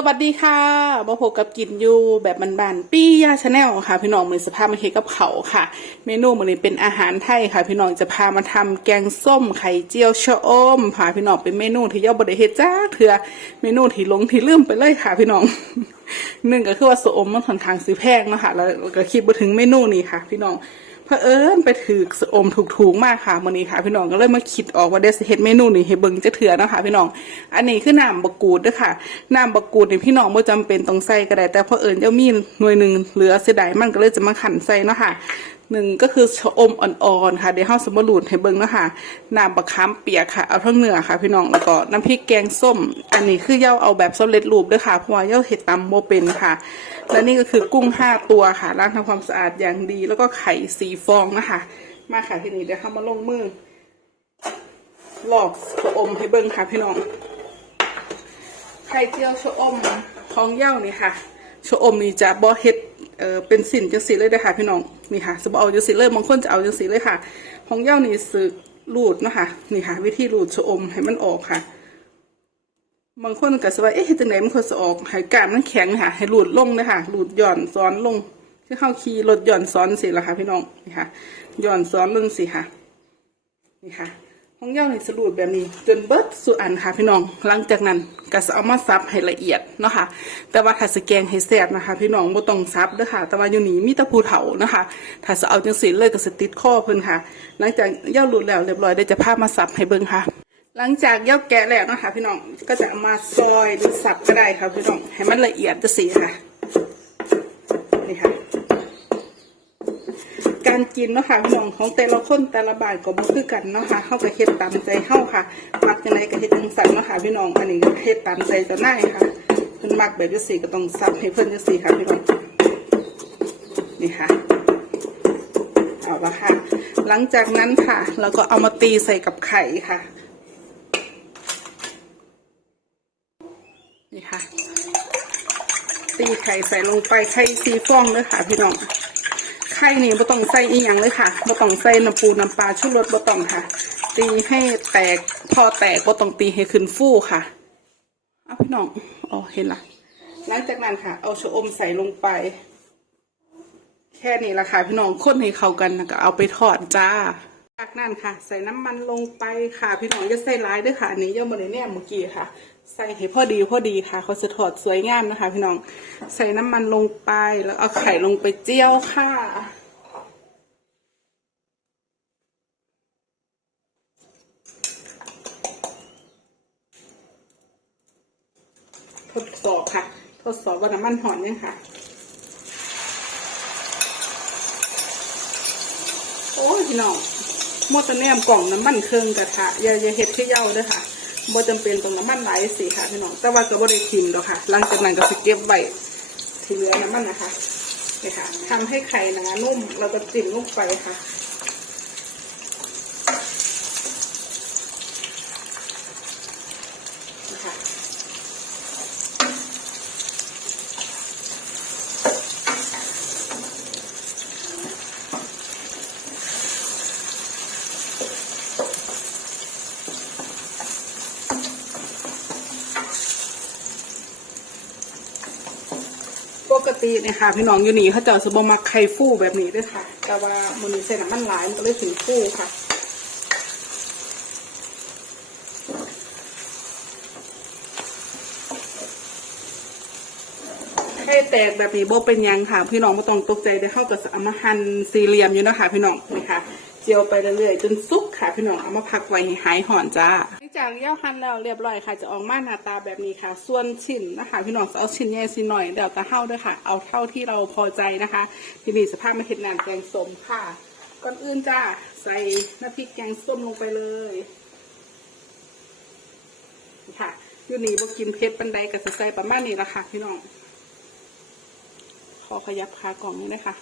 สวัสดีค่ะมาพบกับกินยูแบบบานๆปี้ยาชาแนลค่ะ พี่น้องมือสภาพมาเค้กกับเขาค่ะ เมนูมื้อนี้เป็นอาหารไทยค่ะ พี่น้องจะพามาทำแกงส้มไข่เจียวชะอมค่ะพี่น้องเป็นเมนูที่ย่อบไดเฮจ้าเถื่อเมนูที่หลงที่ลืมไปเลยค่ะ พี่น้องหนึ่งก็คือว่าสะอมมันค่อนข้างซื้อแพงเนาะค่ะแล้วก็คิดมาถึงเมนูนี้ค่ะ พี่น้อง เอิญไปถือสอมถูกๆมากค่ะมื่อนี้ค่ะ พี่น้องก็เลยมาคิดออกว่าเดสเฮ็ดเมนูนี่เฮเบิงจะเถื่อนะคะพี่น้อง อันนี้คือน้ำบกูดด้วยค่ะน้ำบกูดนี่พี่น้องบ่จำเป็นต้องใส่ก็ได้แต่เอิญเจ้ามีหน่วยหนึ่งเหลือเสียดายมันก็เลยจะมาขันใส่เนาะค่ะ หนึ่งก็คือชะอมอ่อนๆค่ะเดี๋ยวเฮาสมรูดให้เบิ่งเนาะค่ะน้ำบะขามเปียกค่ะเอาทั้งเนื้อค่ะ พี่น้องแล้วก็น้ำพริกแกงส้ม อันนี้คือเย้าเอาแบบสำเร็จรูปด้อค่ะเพราะว่าเย้าเฮ็ดตำบ่เป็นค่ะ และนี่ก็คือกุ้งห้าตัวค่ะล้างทำความสะอาดอย่างดี แล้วก็ไข่สีฟองนะคะ มาค่ะทีนี้เดี๋ยวเขามาลงมือหลอกชะอมให้เบิ้งค่ะ พี่น้องไข่เจียวชะอมของเย้านี่ค่ะชะอมนี่จะบอเฮ็ดเออเป็นสินจังสีเลยด้อค่ะพี่น้อง นี่ค่ะสบเอาจังสีเลยบางคนจะเอาจังสีเลยค่ะของเย้านี่สึกรูดนะคะนี่ค่ะ วิธีรูดชะอมให้มันออกค่ะ บางคนก็สว่าเอ๊ะจังไดมันควรจะออกให้กามมันแข็งค่ะ ให้รูดลงนะคะรูดหย่อนซ้อนลงคือเข้าขี่รถหย่อนซ้อนสิละค่ะพี่น้องนี่ค่ะหย่อนซ้อนลงสิค่ะ นี่ค่ะ ห้องย่างในสรูดแบบนี้จนเบิดสุอันค่ะพี่น้อง หลังจากนั้นก็จะเอามาซับให้ละเอียดเนาะค่ะ แต่ว่าถ้าสแกงให้แซ่บนะคะ พี่น้องบ่ต้องซับเด้อค่ะ แต่ว่าอยู่นี่มีตะภูเถานะคะ ถ้าจะเอาจังสีเลยก็สติดข้อเพิ่นค่ะ หลังจากย่าหลุดแล้วเรียบร้อยได้จะพามาซับให้เบิ่งค่ะ หลังจากย่าแกะแล้วนะคะพี่น้องก็จะามาซอยหรือสับก็ได้ค่ะพี่น้องให้มันละเอียดจะสีค่ะ นี่ค่ะ การกินเนาะค่ะพี่น้องของแต่ละคนแต่ละบาทก็บ่คือกันเนาะค่ะเฮาก็เฮ็ดตามใจเฮาค่ะมักจังไดก็เฮ็ดจังซั่นเนาะค่ะพี่น้องอันนี้เฮ็ดตามใจเจะนายค่ะเพิ่นมักแบบจังซี่ก็ต้องซับให้เพิ่นจังซี่ค่ะพี่น้องนี่ค่ะเอาละค่ะ หลังจากนั้นค่ะเราก็เอามาตีใส่กับไข่ค่ะนี่ค่ะ ตีไข่ใส่ลงไปไข่ซีฟองเลยค่ะพี่น้อง ไข่นี่บ่ต้องใส่อีหยังเลยค่ะบ่ต้องใส่น้ำปูน้ำปลาชูรสบ่ต้องค่ะ ตีให้แตกพอแตกบ่ต้องตีให้ขึ้นฟูค่ะเอาพี่น้องอ๋อเห็นละหลังจากนั้นค่ะ เอาชะอมใส่ลงไป แค่นี้ละค่ะพี่น้องคนให้เข้ากันแล้วก็เอาไปทอดจ้า จากนั้นค่ะ ใส่น้ำมันลงไปค่ะ พี่น้องอย่าใส่ร้ายด้วยค่ะอันนี้ย่อมาในแนมเมื่อกี้ค่ะ ใส่ให้พอดีพอดีค่ะเขาจะถอดสวยงามนะคะ พี่น้องใส่น้ำมันลงไปแล้วเอาไข่ลงไปเจียวค่ะ ทดสอบค่ะ ทดสอบว่าน้ำมันหอนยังค่ะ โอ้พี่น้องมดแตะแนมกล่องน้ำมันเครื่องกระทะอย่าอย่าเฮ็ดที่เย้าเด้วยค่ะ บ่จำเป็นต้องน้ำมันไหลสิค่ะพี่น้อง แต่ว่าก็บ่ได้ทิมดอกค่ะ หลังจากนั้นก็สิเก็บไว้ที่เหลือน้ำมันนะคะนี่ค่ะทำให้ไข่หนานุ่มเราก็จิ้มลงไปค่ะ กติเนี่ยค่ะพี่น้องอยู่นี่เขาจะสบมักไข่ฟูแบบนี้ด้วยค่ะ แต่ว่ามันนี้ใส่น้ำมันหลายมันก็เลยถึงฟูค่ะให้แตกแบบนี้โบเป็นยังค่ะ พี่น้องไม่ต้องตกใจเดี๋ยวเข้ากับอามาหันสี่เหลี่ยมอยู่นะคะพี่น้องนี่ค่ะ จียวไปเรื่อยๆจนสุกค่ะพี่น้องเอามาพักไว้ให้หายห่อนจ้าหลังจากเย่าหั่นแล้วเรียบร้อยค่ะ จะออกมาหน้าตาแบบนี้ค่ะ ส่วนชิ้นนะคะ พี่น้องจะเอาชิ้นใหญ่สิหน่อยเดี๋ยวจะเท่าด้วยค่ะ เอาเท่าที่เราพอใจนะคะ ทีนี้สภาพมาเห็ดนานแกงส้มค่ะ ก่อนอื่นจ้าใส่น้ำพริกแกงส้มลงไปเลยค่ะอยู่นี่บ่กินเผ็ดปันใดก็จะใส่ประมาณนี้ละค่ะ พี่น้องขอขยับขากล่องนี้นะคะ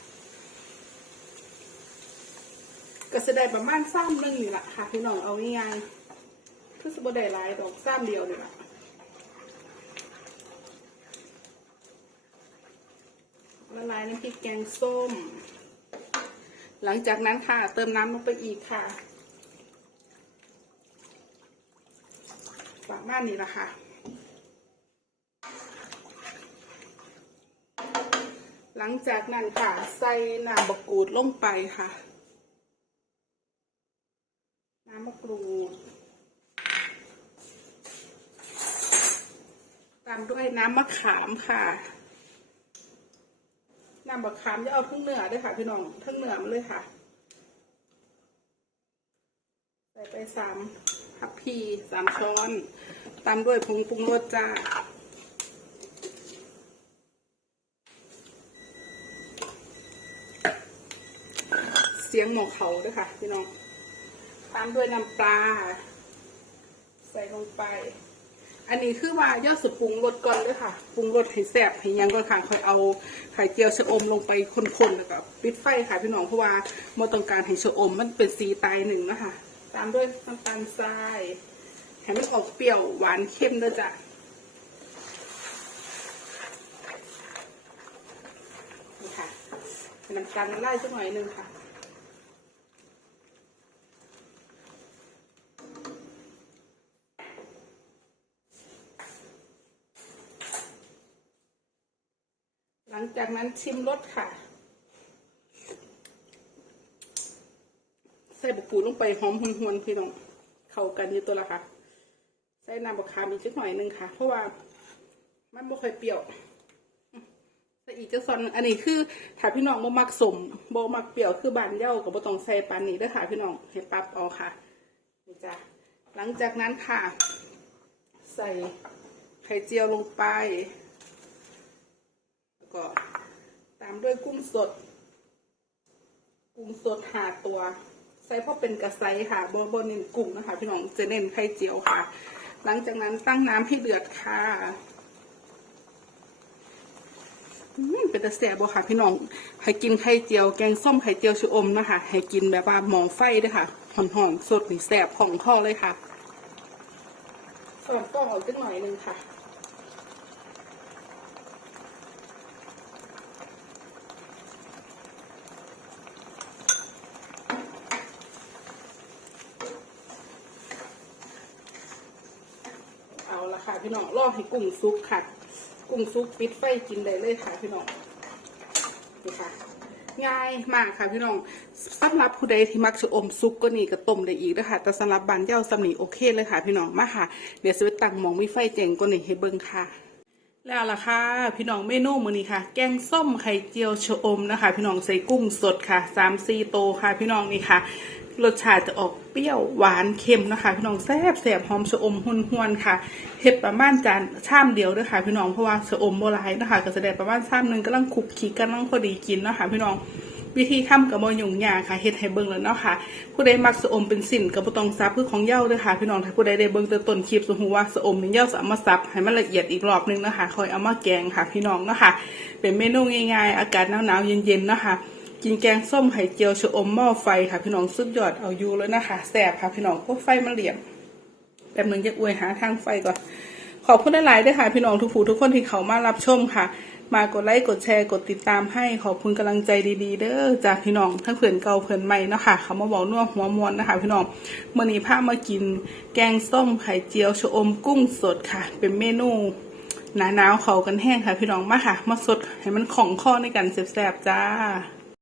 ก็จะได้ประมาณซ้ำหนึ่งนี่แหละค่ะพี่น้องเอาง่ายๆคือสบได้หลายดอกซ้ำเดียวนี่แหละละลายน้ำพริกแกงส้ม หลังจากนั้นค่ะ เติมน้ำลงไปอีกค่ะประมาณนี้ละค่ะหลังจากนั้นค่ะ ใส่น้ำบะกูดลงไปค่ะ น้ำ มะกรูด ตามด้วยน้ำมะขามค่ะ น้ำมะขามจะเอาทั้งเนื้อด้วยค่ะ พี่น้องทั้งเนื้อมันเลยค่ะ ใส่ไปสามทัพพีสามช้อน ตามด้วยผงปรุงรสจ้าเสียงหมอกเขาด้วยค่ะ พี่น้อง ตามด้วยน้ำปลา ใส่ลงไป อันนี้คือว่ายอดสุดปรุงรสก่อนด้วยค่ะ ปรุงรสให้แซ่บให้ยังก่อนค่ะค่อยเอาไข่เจียวชะอมลงไปคนๆแล้วก็ปิดไฟค่ะพี่น้องเพราะว่าเมื่อต้องการให้ชะอมมันเป็นสีตายหนึ่งนะคะตามด้วยน้ำตาลทรายให้มันออกเปรี้ยวหวานเข้มด้วยจ้ะนี่ค่ะน้ำตาลละลายสักหน่อยหนึงค่ะ จากนั้นชิมรสค่ะ ใส่บุกปูลงไปหอมหวนพี่น้อง เข้ากันอยู่ตัวละค่ะ ใส่น้ำบะขามอีกสักหน่อยหนึงค่ะ เพราะว่ามันบ่ค่อยเปรี้ยวใส่อีกจะซอน อันนี้คือถ้าพี่น้องบ่มักสมบ่มักเปรี้ยวคือบานเย้ากับบ่ต้องใส่ปานนี้เด้อค่ะพี่น้องให้ปรับเอาค่ะนี่จ้ะหลังจากนั้นค่ะ ใส่ไข่เจียวลงไป ก็ตามด้วยกุ้งสด กุ้งสดหาตัวใส่เพราะเป็นกระไซค่ะบนบนเน้นกุ้งนะคะ พี่น้องจะเน้นไข่เจียวค่ะ หลังจากนั้นตั้งน้ำให้เดือดค่ะเป็นตะแสบบ่ค่ะ พี่น้องให้กินไข่เจียวแกงส้มไข่เจียวชะอมนะคะให้กินแบบว่าหมองไฟด้วยค่ะหอนๆสดนี่แสบของข้อเลยค่ะสอนกล้องออกสักหน่อยนึงค่ะ เอาละ ค่ะพี่น้องรอให้กุ้งซุกค่ะ กุ้งซุกปิดไฟกินได้เลยค่ะพี่น้องนี่ค่ะง่ายมากค่ะพี่น้องสำหรับผู้ใดที่มักจะอมซุกก็นี่ก็ต้มได้อีกนะคะแต่สำหรับบานเย้าสำนีโอเคเลยค่ะ พี่น้องมาค่ะ เดี๋ยวสวิตตังมองมีไฟเจงก็นี่ให้เบิ่งค่ะ แล้วล่ะค่ะ พี่น้องเมนูมื้อนี้ค่ะ แกงส้มไข่เจียวชะอมนะคะ พี่น้องใส่กุ้งสดค่ะสามสี่โตค่ะ พี่น้องนี่ค่ะ รสชาติจะออกเปรี้ยวหวานเค็มนะคะ พี่น้องแซ่บแซ่บหอมชะอมหุนหวนค่ะเฮ็ดประมาณจานชามเดียวเด้วยค่ะ พี่น้องเพราะว่าชะอมโบราณนะคะก็จะได้ประมาณชามหนึงกำลังคลุกคลิกกำลังพอดีกินนะคะพี่น้องวิธีทำกับบ่ยุ่งยากค่ะเฮ็ดให้เบิ่งแล้วเนาะค่ะ ผู้ใดมักสะอมเป็นสินก็บ่ต้องซับคือของเย้าเด้อค่ะ พี่น้องถ้าผู้ใดได้เบิ่งแต่ต้นคลิปสิฮู้ว่าสะอมนี่เย้าสามารถซับให้มันละเอียดอีกรอบนึงนะคะคอยเอามาแกงค่ะ พี่น้องเนาะค่ะ เป็นเมนูง่ายๆ อากาศหนาวๆเย็นๆเนาะค่ะ กินแกงส้มไข่เจียวชะอมหม้อไฟค่ะพี่น้องสุดยอดเอาอยู่เลยนะคะแซ่บค่ะพี่น้องพวกไฟมันเหลี่ยมแป๊บหนึงจะอวยหาทางไฟก่อนขอบคุณหลายๆด้วยค่ะพี่น้องทุกผู้ทุกคนที่เขามารับชมค่ะ มากดไลค์กดแชร์กดติดตามให้ขอบคุณกำลังใจดีๆ เด้อจากพี่น้องทั้งเพื่อนเก่าเพื่อนใหม่เนาะค่ะเขามาบอกนัวหัวมวนนะคะ พี่น้องเมื่อนี้พามากิน แกงส้มไข่เจียวชะอมกุ้งสดค่ะ เป็นเมนูหนาหนาวเขากันแห้งค่ะ พี่น้องมาค่ะ มาสดให้มันของข้อในกันแซ่บๆจ้า